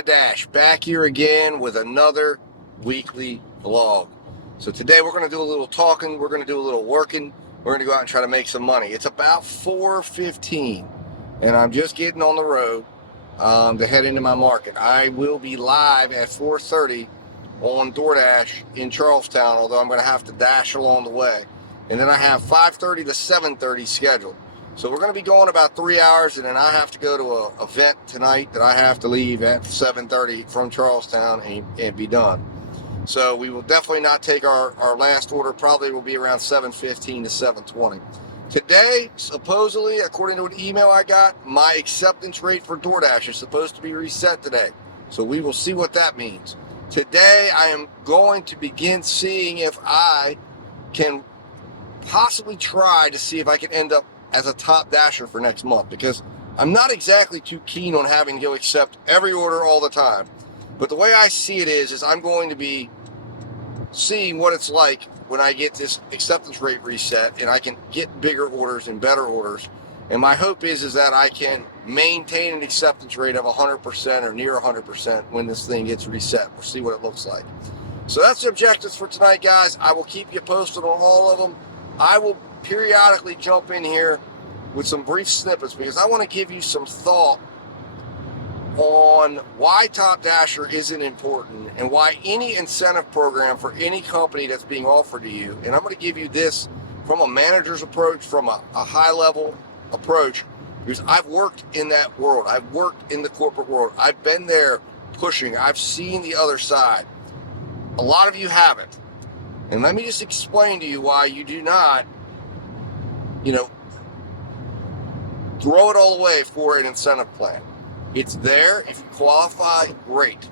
Rad Dash back here again with another weekly vlog. So today we're going to do a little talking, we're going to do a little working, we're going to go out and try to make some money. It's about 4:15 and I'm just getting on the road to head into my market. I will be live at 4:30 on DoorDash in Charlestown, although I'm going to have to dash along the way. And then I have 5:30 to 7:30 scheduled. So we're going to be going about 3 hours, and then I have to go to an event tonight that I have to leave at 7:30 from Charlestown and be done. So we will definitely not take our last order. Probably will be around 7:15 to 7:20. Today, supposedly, according to an email I got, my acceptance rate for DoorDash is supposed to be reset today. So we will see what that means. Today, I am going to begin seeing if I can possibly try to see if I can end up as a top dasher for next month, because I'm not exactly too keen on having to accept every order all the time. But the way I see it is I'm going to be seeing what it's like when I get this acceptance rate reset and I can get bigger orders and better orders. And my hope is that I can maintain an acceptance rate of 100% or near 100% when this thing gets reset. We'll see what it looks like. So that's the objectives for tonight, guys. I will keep you posted on all of them. I will periodically jump in here with some brief snippets because I want to give you some thought on why Top Dasher isn't important and why any incentive program for any company that's being offered to you, and I'm going to give you this from a manager's approach, from a high-level approach, because I've worked in that world. I've worked in the corporate world. I've been there pushing. I've seen the other side. A lot of you haven't. And let me just explain to you why you do not, throw it all away for an incentive plan. It's there. If you qualify, great.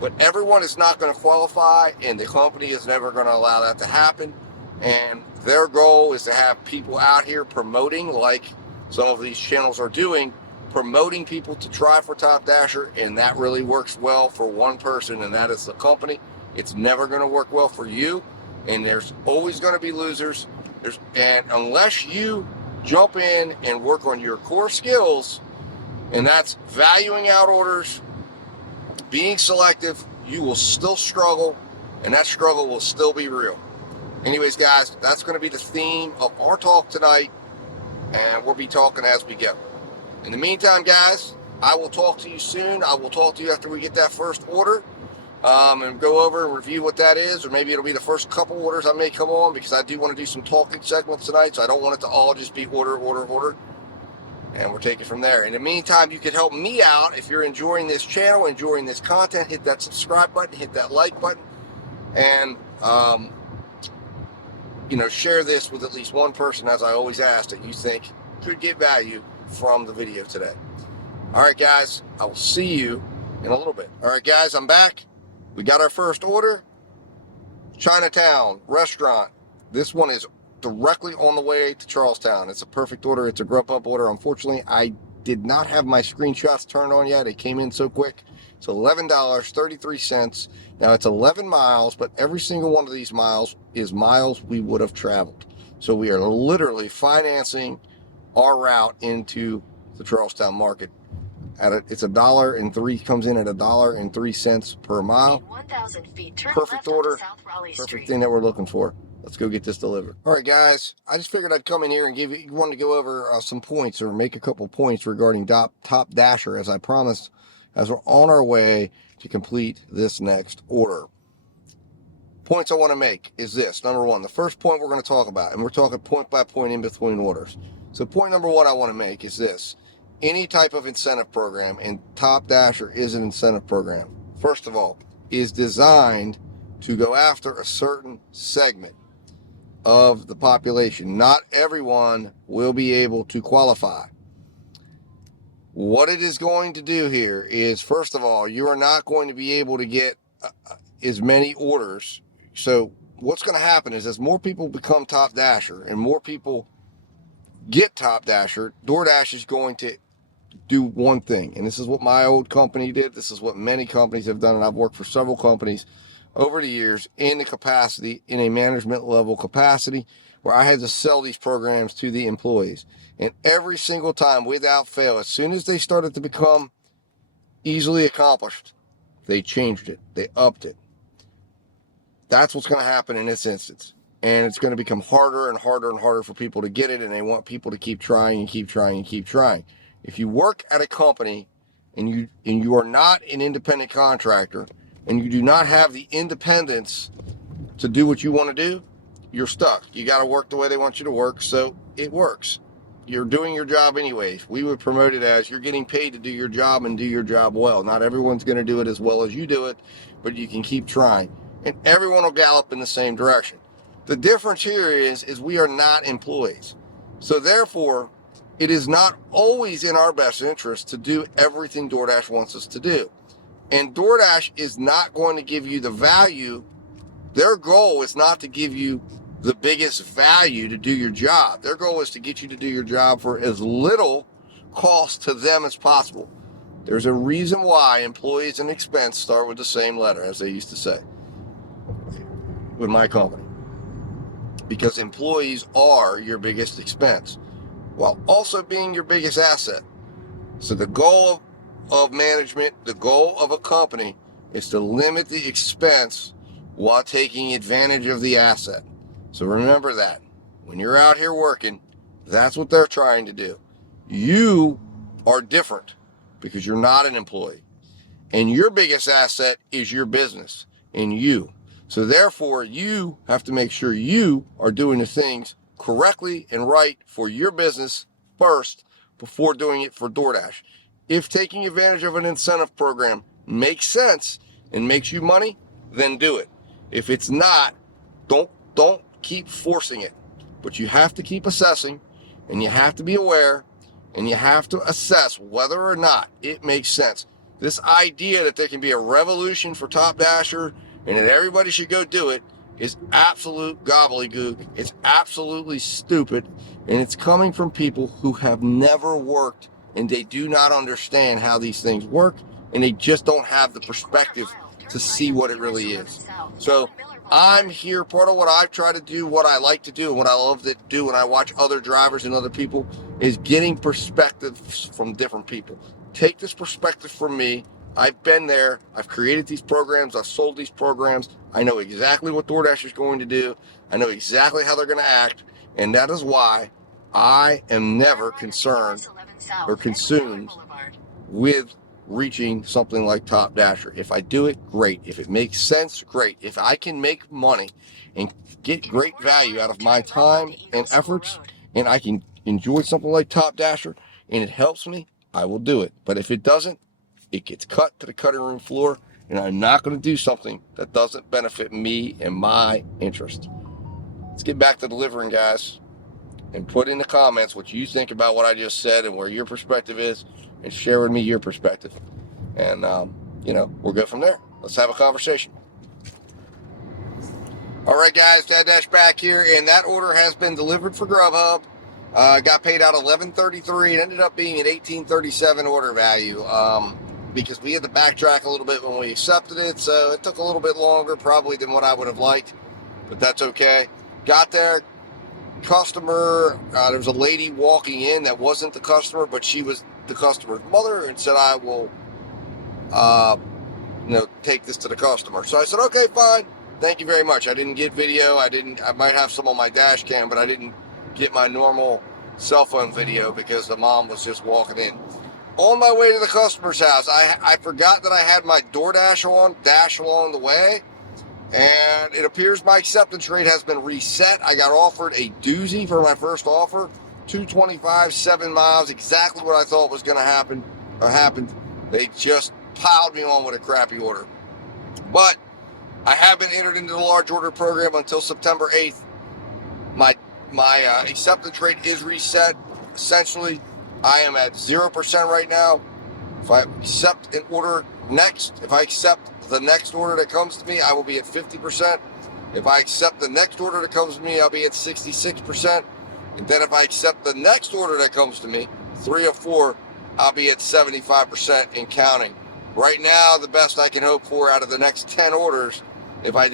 But everyone is not going to qualify, and the company is never going to allow that to happen. And their goal is to have people out here promoting, like some of these channels are doing, promoting people to try for Top Dasher, and that really works well for one person, and that is the company. It's never going to work well for you, and there's always going to be losers. And unless you jump in and work on your core skills, and that's valuing out orders, being selective, you will still struggle, and that struggle will still be real. Anyways, guys, that's going to be the theme of our talk tonight, and we'll be talking as we go. In the meantime, guys, I will talk to you soon. I will talk to you after we get that first order. And go over and review what that is, or maybe it'll be the first couple orders I may come on, because I do want to do some talking segments tonight, so I don't want it to all just be order, and we'll take it from there. In the meantime, you can help me out if you're enjoying this channel, enjoying this content. Hit that subscribe button, hit that like button, and share this with at least one person, as I always ask, that you think could get value from the video today. All right, guys, I will see you in a little bit. All right, guys, I'm back. We got our first order. Chinatown restaurant. This one is directly on the way to Charlestown. It's a perfect order. It's a Grubhub order. Unfortunately, I did not have my screenshots turned on yet. It came in so quick. It's $11.33. Now, it's 11 miles, but every single one of these miles is miles we would have traveled. So we are literally financing our route into the Charlestown market. It's $1.03, comes in at $1.03 per mile. 1,000 feet, turn perfect order, perfect thing that we're looking for. Let's go get this delivered. All right, guys, I just figured I'd come in here and wanted to go over some points, or make a couple points regarding Top Dasher, as I promised, as we're on our way to complete this next order. Points I want to make is this. Number one, the first point we're going to talk about, and we're talking point by point in between orders. So point number one I want to make is this. Any type of incentive program, and Top Dasher is an incentive program, first of all, is designed to go after a certain segment of the population. Not everyone will be able to qualify. What it is going to do here is, first of all, you are not going to be able to get as many orders. So what's going to happen is, as more people become Top Dasher and more people get Top Dasher, DoorDash is going to do one thing, and this is what my old company did. This is what many companies have done, and I've worked for several companies over the years in a management level capacity, where I had to sell these programs to the employees. And every single time, without fail, as soon as they started to become easily accomplished, They changed it. They upped it. That's what's going to happen in this instance. And it's going to become harder and harder and harder for people to get it, and they want people to keep trying and keep trying and keep trying. If you work at a company and you are not an independent contractor and you do not have the independence to do what you want to do, you're stuck. You got to work the way they want you to work, so it works. You're doing your job anyways. We would promote it as you're getting paid to do your job and do your job well. Not everyone's going to do it as well as you do it, but you can keep trying. And everyone will gallop in the same direction. The difference here is we are not employees. So therefore, it is not always in our best interest to do everything DoorDash wants us to do. And DoorDash is not going to give you the value. Their goal is not to give you the biggest value to do your job. Their goal is to get you to do your job for as little cost to them as possible. There's a reason why employees and expense start with the same letter, as they used to say with my company. Because employees are your biggest expense, while also being your biggest asset. So the goal of management, the goal of a company, is to limit the expense while taking advantage of the asset. So remember that. When you're out here working, that's what they're trying to do. You are different because you're not an employee. And your biggest asset is your business and you. So therefore, you have to make sure you are doing the things correctly and right for your business first before doing it for DoorDash. If taking advantage of an incentive program makes sense and makes you money, then do it. If it's not, don't keep forcing it. But you have to keep assessing, and you have to be aware, and you have to assess whether or not it makes sense. This idea that there can be a revolution for Top Dasher and that everybody should go do it is absolute gobbledygook. It's absolutely stupid, and it's coming from people who have never worked, and they do not understand how these things work, and they just don't have the perspective to see what it really is. So I'm here, part of what I try to do, what I like to do, and what I love to do when I watch other drivers and other people is getting perspectives from different people. Take this perspective from me. I've been there. I've created these programs. I've sold these programs. I know exactly what DoorDash is going to do. I know exactly how they're going to act. And that is why I am never concerned or consumed with reaching something like Top Dasher. If I do it, great. If it makes sense, great. If I can make money and get great value out of my time and efforts, and I can enjoy something like Top Dasher, and it helps me, I will do it. But if it doesn't, it gets cut to the cutting room floor, and I'm not going to do something that doesn't benefit me and my interest. Let's get back to delivering, guys, and put in the comments what you think about what I just said and where your perspective is, and share with me your perspective. And, we'll go from there. Let's have a conversation. All right, guys, Dad Dash back here, and that order has been delivered for Grubhub. Got paid out $11.33. It ended up being an $18.37 order value because we had to backtrack a little bit when we accepted it, so it took a little bit longer probably than what I would have liked, but that's okay. Got there, customer, there was a lady walking in that wasn't the customer, but she was the customer's mother, and said, I will take this to the customer. So I said, okay, fine. Thank you very much. I didn't get video. I might have some on my dash cam, but I didn't get my normal cell phone video because the mom was just walking in. On my way to the customer's house, I forgot that I had my DoorDash on, dash along the way, and it appears my acceptance rate has been reset. I got offered a doozy for my first offer, $225, 7 miles, exactly what I thought was going to happen, or happened. They just piled me on with a crappy order. But I have been entered into the large order program until September 8th. My acceptance rate is reset. Essentially, I am at 0% right now. If I accept an order next, if I accept the next order that comes to me, I will be at 50%. If I accept the next order that comes to me, I'll be at 66%. And then if I accept the next order that comes to me, 3 or 4, I'll be at 75% and counting. Right now, the best I can hope for out of the next 10 orders, if I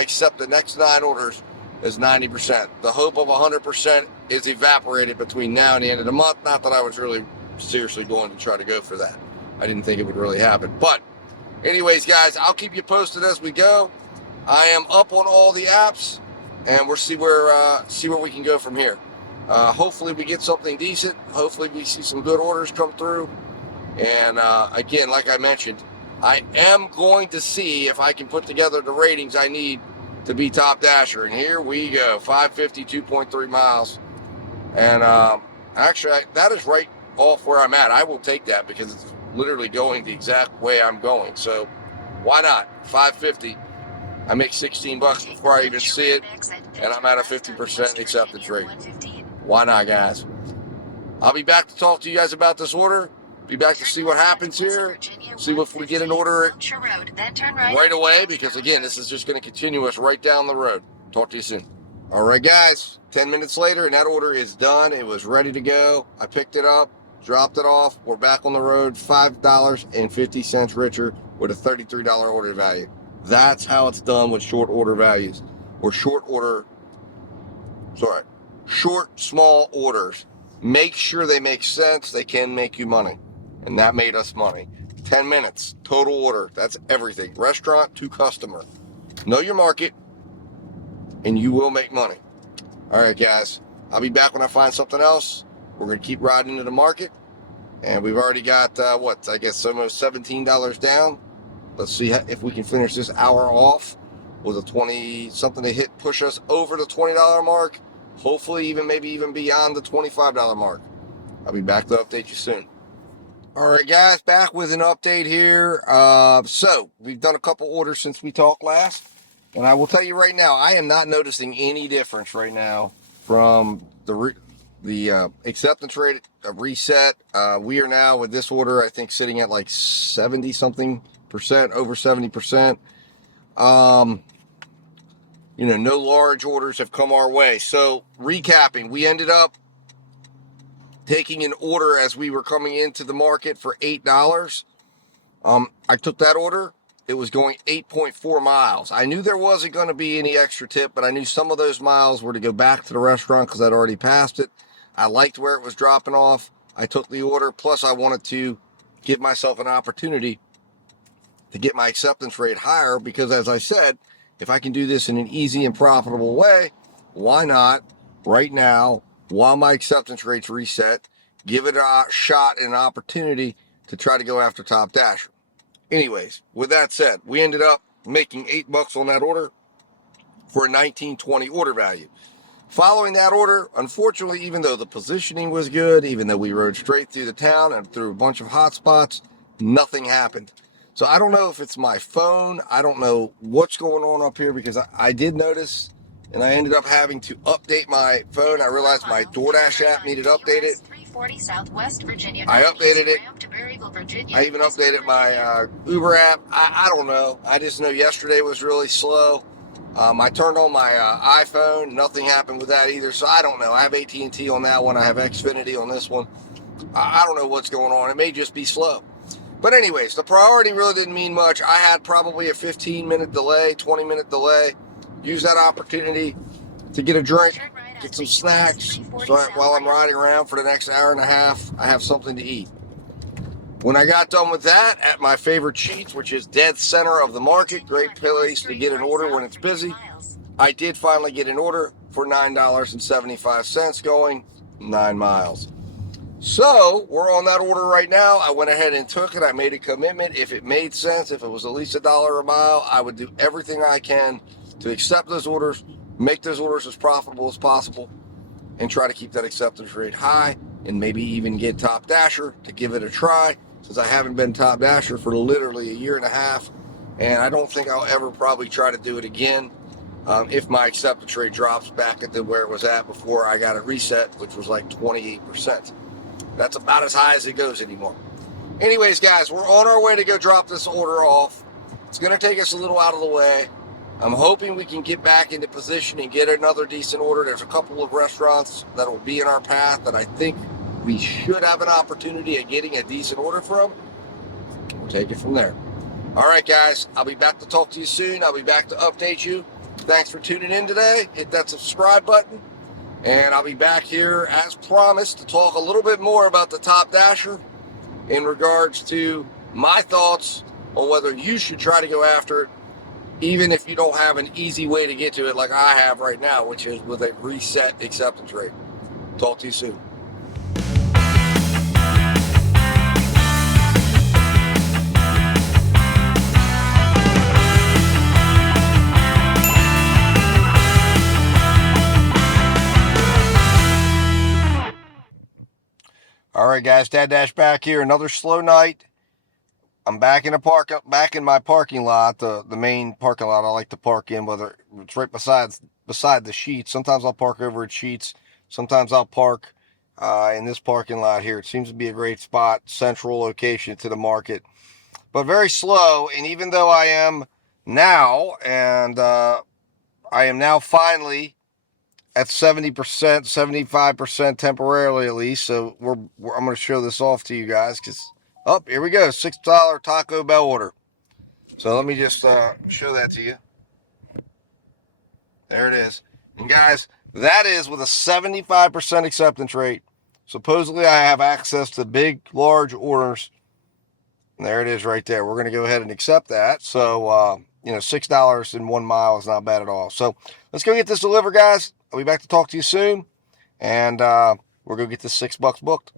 accept the next 9 orders, is 90%. The hope of 100% is evaporated between now and the end of the month. Not that I was really seriously going to try to go for that. I didn't think it would really happen. But Anyways, guys, I'll keep you posted as we go. I am up on all the apps, and we'll see where we can go from here. Hopefully we get something decent. Hopefully we see some good orders come through. And again, like I mentioned, I am going to see if I can put together the ratings I need to be top dasher. And here we go, 550, 2.3 miles. And actually, that is right off where I'm at. I will take that because it's literally going the exact way I'm going. So why not? 550. I make 16 bucks before I even see it, and I'm at a 50% acceptance rate. Why not, guys? I'll be back to talk to you guys about this order. Be back to see what happens here. See if we get an order right away, because again, this is just going to continue us right down the road. Talk to you soon. All right, guys, 10 minutes later, and that order is done. It was ready to go. I picked it up, dropped it off. We're back on the road, $5.50 richer with a $33 order value. That's how it's done with short order values, or short, small orders. Make sure they make sense. They can make you money. And that made us money. 10 minutes, total order. That's everything. Restaurant to customer. Know your market, and you will make money. All right, guys. I'll be back when I find something else. We're going to keep riding into the market. And we've already got, almost $17 down. Let's see if we can finish this hour off with a 20, something to push us over the $20 mark. Hopefully maybe even beyond the $25 mark. I'll be back to update you soon. All right, guys, back with an update here. So we've done a couple orders since we talked last. And I will tell you right now, I am not noticing any difference right now from the acceptance rate reset. We are now with this order, I think, sitting at like 70-something percent, over 70%. No large orders have come our way. So recapping, we ended up taking an order as we were coming into the market for $8. I took that order. It was going 8.4 miles. I knew there wasn't going to be any extra tip, but I knew some of those miles were to go back to the restaurant because I'd already passed it. I liked where it was dropping off. I took the order. Plus, I wanted to give myself an opportunity to get my acceptance rate higher because, as I said, if I can do this in an easy and profitable way, why not right now, while my acceptance rate's reset, give it a shot and an opportunity to try to go after Top Dasher. Anyways, with that said, we ended up making $8 on that order for a $19.20 order value. Following that order, unfortunately, even though the positioning was good, even though we rode straight through the town and through a bunch of hot spots, nothing happened. So I don't know if it's my phone. I don't know what's going on up here because I did notice, and I ended up having to update my phone. I realized my DoorDash app needed updated. I updated it. I even updated my Uber app. I don't know. I just know yesterday was really slow. I turned on my iPhone. Nothing happened with that either. So I don't know. I have AT&T on that one. I have Xfinity on this one. I don't know what's going on. It may just be slow. But anyways, the priority really didn't mean much. I had probably a 15-minute delay, 20-minute delay. Use that opportunity to get a drink, get some snacks, so while I'm riding around for the next hour and a half, I have something to eat. When I got done with that, at my favorite Cheats, which is dead center of the market, great place to get an order when it's busy, I did finally get an order for $9.75 going 9 miles. So we're on that order right now. I went ahead and took it. I made a commitment. If it made sense, if it was at least $1 a mile, I would do everything I can to accept those orders, make those orders as profitable as possible, and try to keep that acceptance rate high, and maybe even get Top Dasher to give it a try, since I haven't been Top Dasher for literally a year and a half, and I don't think I'll ever probably try to do it again if my acceptance rate drops back into where it was at before I got it reset, which was like 28%. That's about as high as it goes anymore. Anyways, guys, we're on our way to go drop this order off. It's going to take us a little out of the way. I'm hoping we can get back into position and get another decent order. There's a couple of restaurants that will be in our path that I think we should have an opportunity at getting a decent order from. We'll take it from there. All right, guys, I'll be back to talk to you soon. I'll be back to update you. Thanks for tuning in today. Hit that subscribe button. And I'll be back here, as promised, to talk a little bit more about the Top Dasher in regards to my thoughts on whether you should try to go after it, even if you don't have an easy way to get to it like I have right now, which is with a reset acceptance rate. Talk to you soon. All right, guys, Dad Dash back here. Another slow night. I'm back in my parking lot, the main parking lot I like to park in, whether it's right beside the Sheets. Sometimes I'll park over at Sheets. Sometimes I'll park in this parking lot here. It seems to be a great spot, central location to the market, but very slow. And even though I am now finally at 70%, 75% temporarily at least. So I'm going to show this off to you guys because, here we go, $6 Taco Bell order. So let me just show that to you. There it is. And guys, that is with a 75% acceptance rate. Supposedly I have access to big, large orders. And there it is right there. We're going to go ahead and accept that. So, $6 in 1 mile is not bad at all. So let's go get this delivered, guys. I'll be back to talk to you soon. And we're going to get this $6 booked.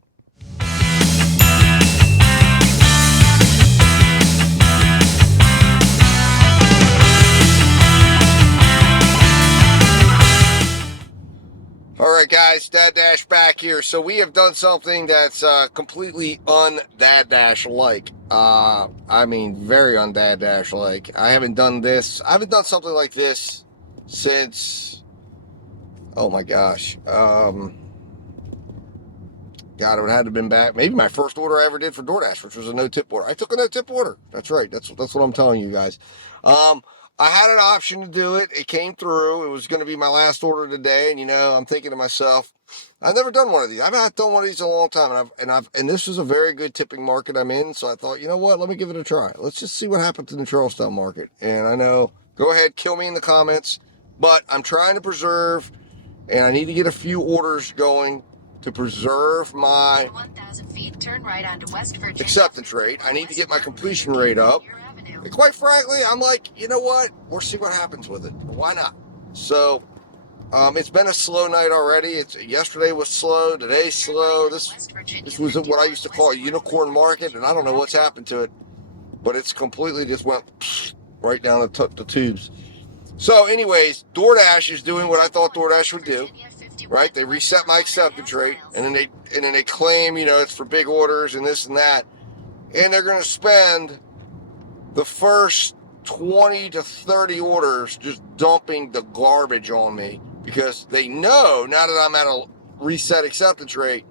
All right, guys, Dad Dash back here. So we have done something that's completely un-Dad Dash-like. I mean, very un-Dad Dash-like. I haven't done something like this since, oh my gosh. God, it would have to have been back. Maybe my first order I ever did for DoorDash, which was a no-tip order. I took a no-tip order. That's right. That's what I'm telling you guys. I had an option to do it. It came through. It was going to be my last order today. And, I'm thinking to myself, I've never done one of these. I've not done one of these in a long time. And this is a very good tipping market I'm in. So I thought, you know what? Let me give it a try. Let's just see what happens in the Charlestown market. And I know, go ahead, kill me in the comments. But I'm trying to preserve, and I need to get a few orders going to preserve my 1,000 feet, turn right onto West Virginia acceptance rate. I need to get my completion rate up. And quite frankly, I'm like, you know what? We'll see what happens with it. Why not? So, it's been a slow night already. Yesterday was slow. Today's slow. This was what I used to call a unicorn market, and I don't know what's happened to it, but it's completely just went right down the tubes. So, anyways, DoorDash is doing what I thought DoorDash would do. Right? They reset my acceptance rate, and then they claim, it's for big orders and this and that, and they're going to spend the first 20 to 30 orders just dumping the garbage on me because they know now that I'm at a reset acceptance rate,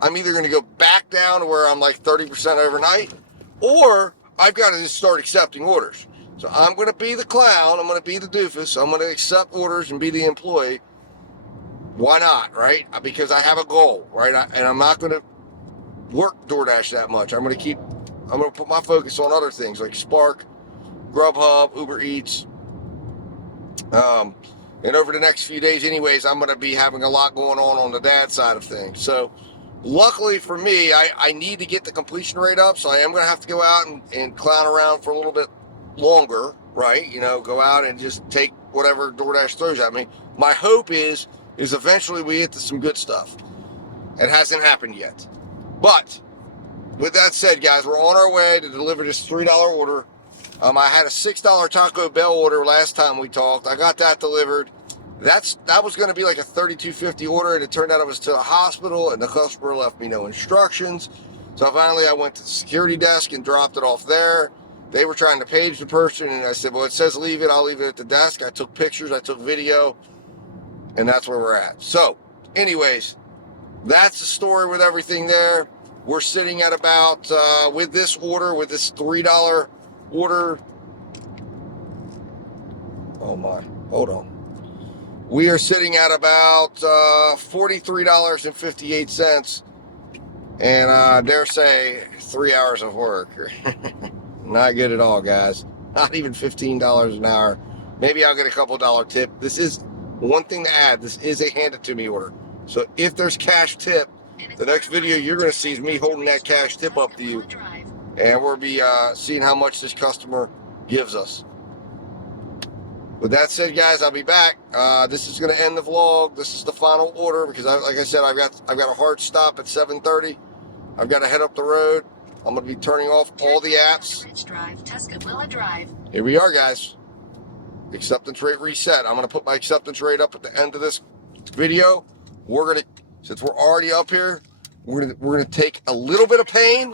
I'm either going to go back down to where I'm like 30% overnight, or I've got to just start accepting orders. So I'm going to be the clown. I'm going to be the doofus. I'm going to accept orders and be the employee. Why not, right? Because I have a goal, right? And I'm not going to work DoorDash that much. I'm going to put my focus on other things like Spark, Grubhub, Uber Eats. And over the next few days anyways, I'm going to be having a lot going on the dad side of things. So luckily for me, I need to get the completion rate up. So I am going to have to go out and clown around for a little bit longer, right? Go out and just take whatever DoorDash throws at me. My hope is eventually we get to some good stuff. It hasn't happened yet. But with that said, guys, we're on our way to deliver this $3 order. I had a $6 Taco Bell order last time we talked. I got that delivered. That was going to be like a $32.50 order, and it turned out it was to the hospital, and the customer left me no instructions. So finally I went to the security desk and dropped it off there. They were trying to page the person, and I said, well, it says leave it. I'll leave it at the desk. I took pictures. I took video, and that's where we're at. So anyways, that's the story with everything there. We're sitting at about, with this $3 order. Oh my, hold on. We are sitting at about $43.58. And I dare say 3 hours of work. Not good at all, guys. Not even $15 an hour. Maybe I'll get a couple dollar tip. This is one thing to add. This is a hand it to me order. So if there's cash tip, the next video you're going to see is me holding that cash tip up to you. and we'll be seeing how much this customer gives us. With that said, guys, I'll be back. This is going to end the vlog. This is the final order because, like I said, I've got a hard stop at 7:30. I've got to head up the road. I'm going to be turning off all the apps. Here we are, guys. Acceptance rate reset. I'm going to put my acceptance rate up at the end of this video. Since we're already up here, we're gonna take a little bit of pain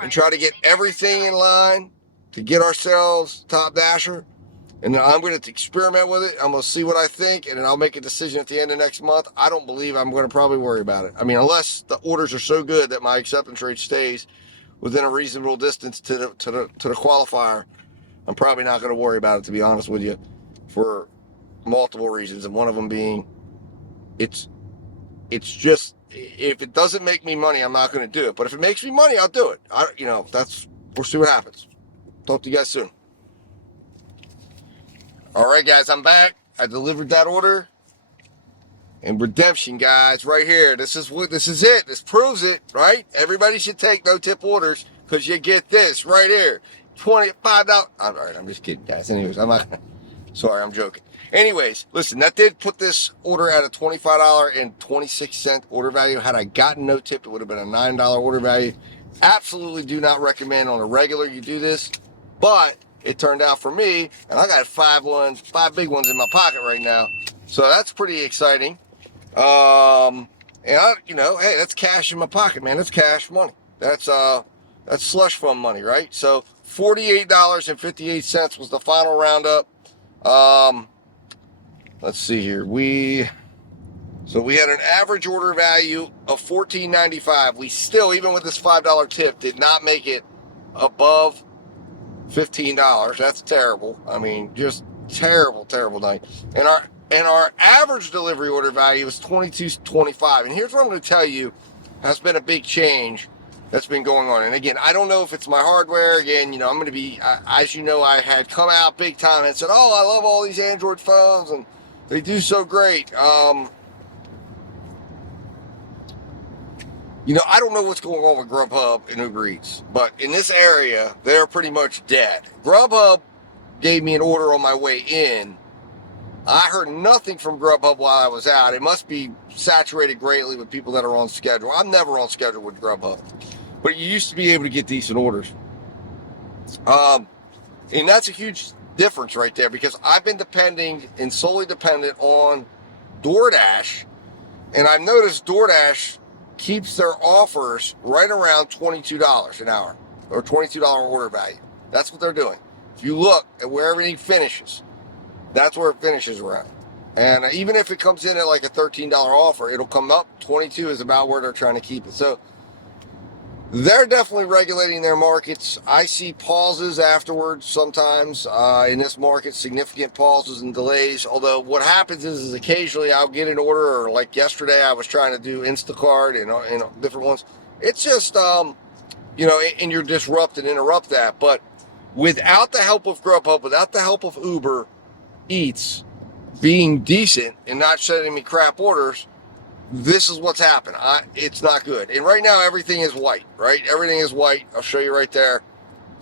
and try to get everything in line to get ourselves top dasher. And then I'm going to experiment with it. I'm going to see what I think, and then I'll make a decision at the end of next month. I don't believe I'm going to probably worry about it. I mean, unless the orders are so good that my acceptance rate stays within a reasonable distance to the qualifier, I'm probably not going to worry about it, to be honest with you, for multiple reasons. And one of them being, it's just, if it doesn't make me money, I'm not going to do it. But if it makes me money, I'll do it. We'll see what happens. Talk to you guys soon. All right, guys, I'm back. I delivered that order. And redemption, guys, right here. This is it. This proves it, right? Everybody should take no-tip orders because you get this right here. $25. All right, I'm just kidding, guys. Anyways, sorry, I'm joking. Anyways, listen, that did put this order at a $25.26 order value. Had I gotten no tip, it would have been a $9 order value. Absolutely do not recommend on a regular you do this, but it turned out for me, and I got five big ones in my pocket right now. So that's pretty exciting. Hey, that's cash in my pocket, man. That's cash money. That's slush fund money, right? So $48.58 was the final roundup. Let's see here. We had an average order value of $14.95. We still, even with this $5 tip, did not make it above $15. That's terrible. I mean, just terrible night. And our average delivery order value is $22.25. And here's what I'm going to tell you has been a big change that's been going on. And again, I don't know if it's my hardware. Again, I'm going to be, as you know, I had come out big time and said, oh, I love all these Android phones and they do so great. I don't know what's going on with Grubhub and Uber Eats, but in this area, they're pretty much dead. Grubhub gave me an order on my way in. I heard nothing from Grubhub while I was out. It must be saturated greatly with people that are on schedule. I'm never on schedule with Grubhub, but you used to be able to get decent orders. And that's a huge difference right there because I've been solely dependent on DoorDash, and I've noticed DoorDash keeps their offers right around $22 an hour or $22 order value. That's what they're doing. If you look at where everything finishes, that's where it finishes around. And even if it comes in at like a $13 offer, it'll come up. 22 is about where they're trying to keep it. So they're definitely regulating their markets. I see pauses afterwards sometimes in this market, significant pauses and delays. Although what happens is occasionally I'll get an order, or like yesterday I was trying to do Instacart and different ones. It's just, and you're interrupt that. But without the help of Grubhub, without the help of Uber Eats being decent and not sending me crap orders, this is what's happened. It's not good. And right now, everything is white, right? Everything is white. I'll show you right there.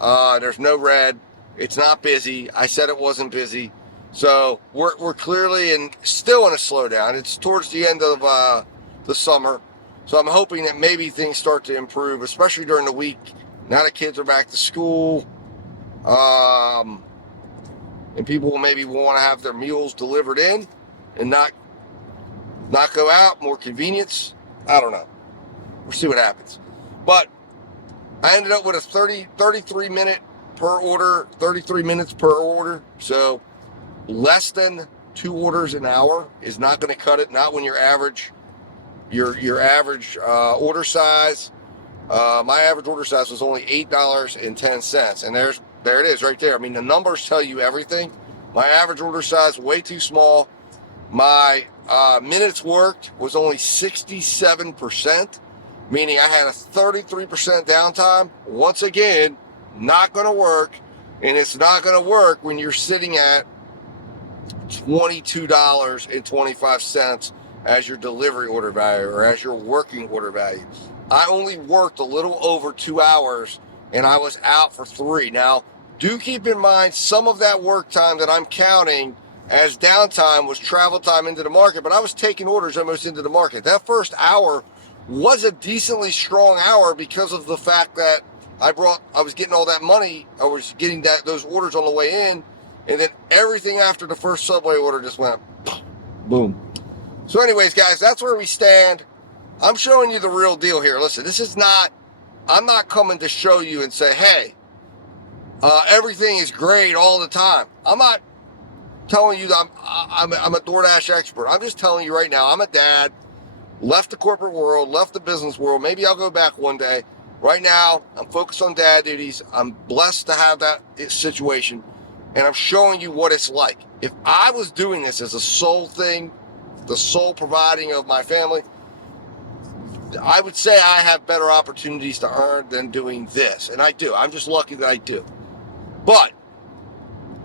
There's no red. It's not busy. I said it wasn't busy. So we're clearly still in a slowdown. It's towards the end of the summer. So I'm hoping that maybe things start to improve, especially during the week. Now the kids are back to school. And people will maybe want to have their meals delivered in and not go out, more convenience. I don't know. We'll see what happens. But I ended up with a 33 minutes per order. So less than 2 orders an hour is not going to cut it. Not when your average order size. My average order size was only $8.10. And there it is right there. I mean, the numbers tell you everything. My average order size, way too small. My minutes worked was only 67%, meaning I had a 33% downtime. Once again, not going to work, and it's not going to work when you're sitting at $22.25 as your delivery order value or as your working order value. I only worked a little over 2 hours and I was out for 3. Now, do keep in mind some of that work time that I'm counting as downtime was travel time into the market, but I was taking orders almost into the market. That first hour was a decently strong hour because of the fact that I was getting all that money. I was getting those orders on the way in, and then everything after the first Subway order just went boom. So anyways, guys, that's where we stand. I'm showing you the real deal here. Listen, I'm not coming to show you and say, hey, everything is great all the time. I'm not telling you that I'm a DoorDash expert. I'm just telling you right now, I'm a dad, left the corporate world, left the business world. Maybe I'll go back one day. Right now, I'm focused on dad duties. I'm blessed to have that situation, and I'm showing you what it's like. If I was doing this as a sole thing, the sole providing of my family, I would say I have better opportunities to earn than doing this, and I do. I'm just lucky that I do. But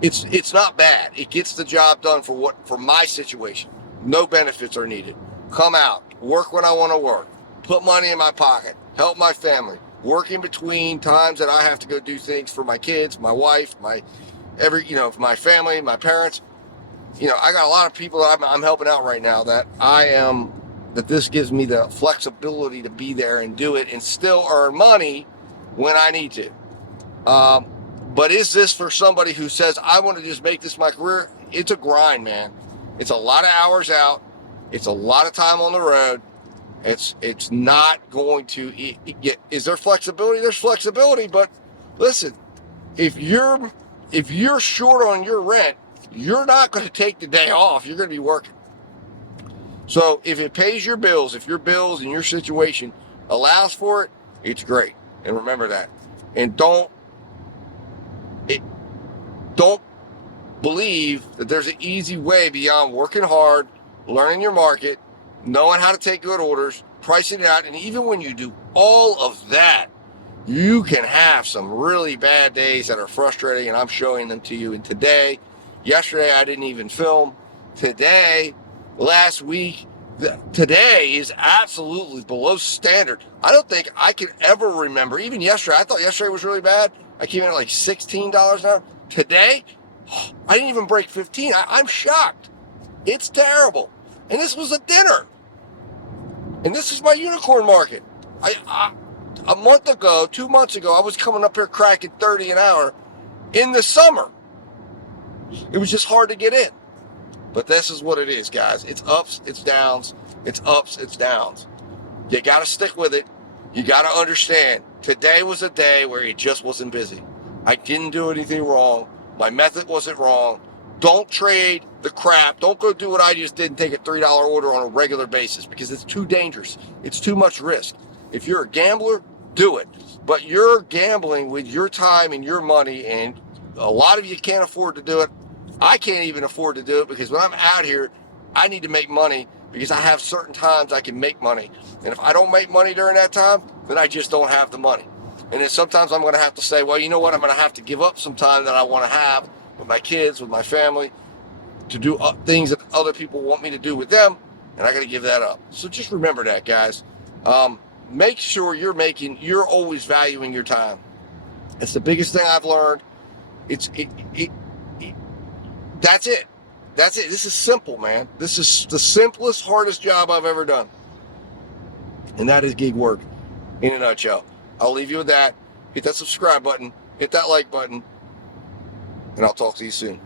it's not bad. It gets the job done for my situation. No benefits are needed. Come out, work when I want to work, put money in my pocket, help my family, work in between times that I have to go do things for my kids, my wife, my family, my parents. I got a lot of people that I'm helping out right now that this gives me the flexibility to be there and do it and still earn money when I need to. But is this for somebody who says, I want to just make this my career? It's a grind, man. It's a lot of hours out. It's a lot of time on the road. It's not going to get. Is there flexibility? There's flexibility, but listen, if you're short on your rent, you're not going to take the day off. You're going to be working. So if it pays your bills, if your bills and your situation allows for it, it's great. And remember that. And don't believe that there's an easy way beyond working hard, learning your market, knowing how to take good orders, pricing it out. And even when you do all of that, you can have some really bad days that are frustrating, and I'm showing them to you. And yesterday I didn't even film. Last week, today is absolutely below standard. I don't think I can ever remember. Even yesterday, I thought yesterday was really bad. I came in at like $16 an hour. Today, I didn't even break 15. I'm shocked. It's terrible. And this was a dinner. And this is my unicorn market. A month ago, 2 months ago, I was coming up here cracking 30 an hour in the summer. It was just hard to get in. But this is what it is, guys. It's ups, it's downs. It's ups, it's downs. You got to stick with it. You got to understand. Today was a day where it just wasn't busy. I didn't do anything wrong. My method wasn't wrong. Don't trade the crap. Don't go do what I just did and take a $3 order on a regular basis because it's too dangerous. It's too much risk. If you're a gambler, do it. But you're gambling with your time and your money, and a lot of you can't afford to do it. I can't even afford to do it because when I'm out here, I need to make money because I have certain times I can make money. And if I don't make money during that time, then I just don't have the money. And then sometimes I'm going to have to say, well, you know what? I'm going to have to give up some time that I want to have with my kids, with my family, to do things that other people want me to do with them, and I got to give that up. So just remember that, guys. Make sure you're always valuing your time. It's the biggest thing I've learned. That's it. That's it. This is simple, man. This is the simplest, hardest job I've ever done. And that is gig work in a nutshell. I'll leave you with that. Hit that subscribe button. Hit that like button. And I'll talk to you soon.